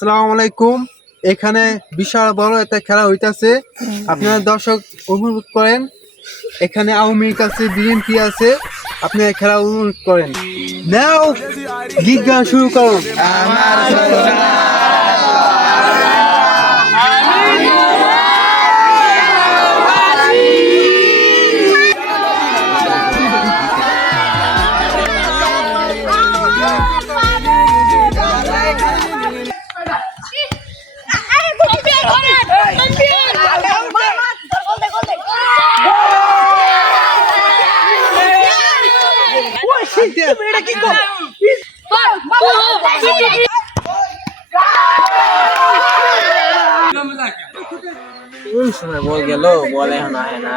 আসসালামু আলাইকুম। এখানে বিশাল বড় একটা খেলা হইতাছে, আপনারা দর্শক উপভোগ করেন। এখানে আওয়ামী লীগ আছে, বিএনপি আছে, আপনারা খেলা উপভোগ করেন। নাও গীত গান শুরু করুন। কোন সময় বল গেল, বল এখন আহে না।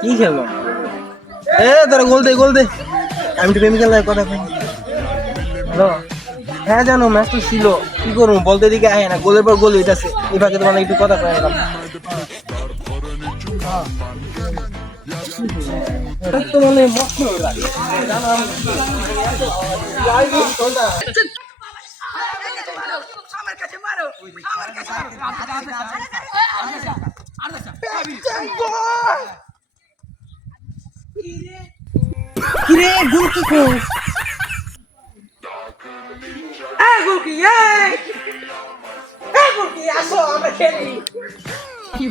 কি খেলবো? তোরা গোল দে। আমি তো প্রেমিকার লাগে কথা কই। হ্যালো, হ্যাঁ জানো ম্যাচ তো ছিল, কি করবো বলতে দিকে আহে না, গোলের পর গোল হইতাছে। এই ফাঁকে তোমার একটু কথা কয়ে গেলাম। তো মানে মস্ত লাগে। কিরে গোল কি কর? আসো আমরা খেলি। কি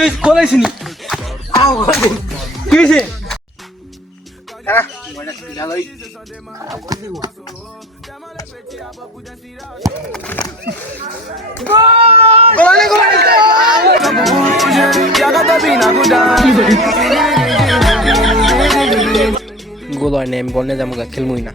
হয়েছে? কলেছিনি কি হয়েছে? গোল হয় না, আমি বলনে যাবো খেলবই না।